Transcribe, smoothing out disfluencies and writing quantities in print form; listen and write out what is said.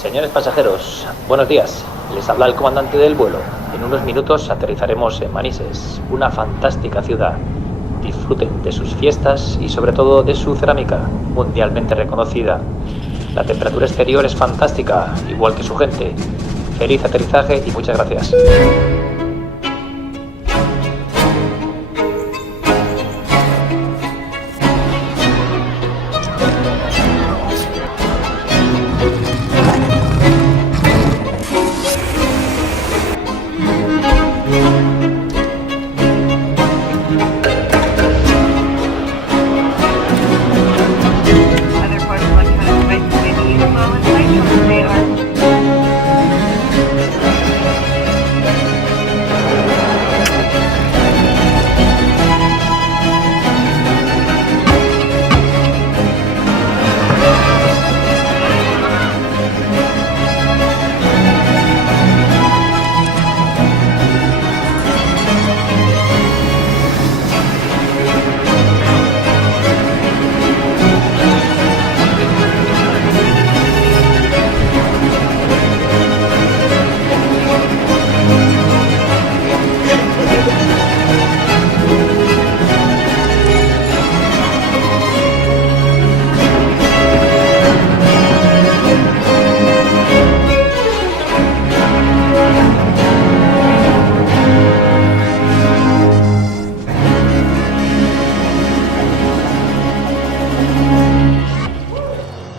Señores pasajeros, buenos días. Les habla el comandante del vuelo. En unos minutos aterrizaremos en Manises, una fantástica ciudad. Disfruten de sus fiestas y sobre todo de su cerámica, mundialmente reconocida. La temperatura exterior es fantástica, igual que su gente. Feliz aterrizaje y muchas gracias.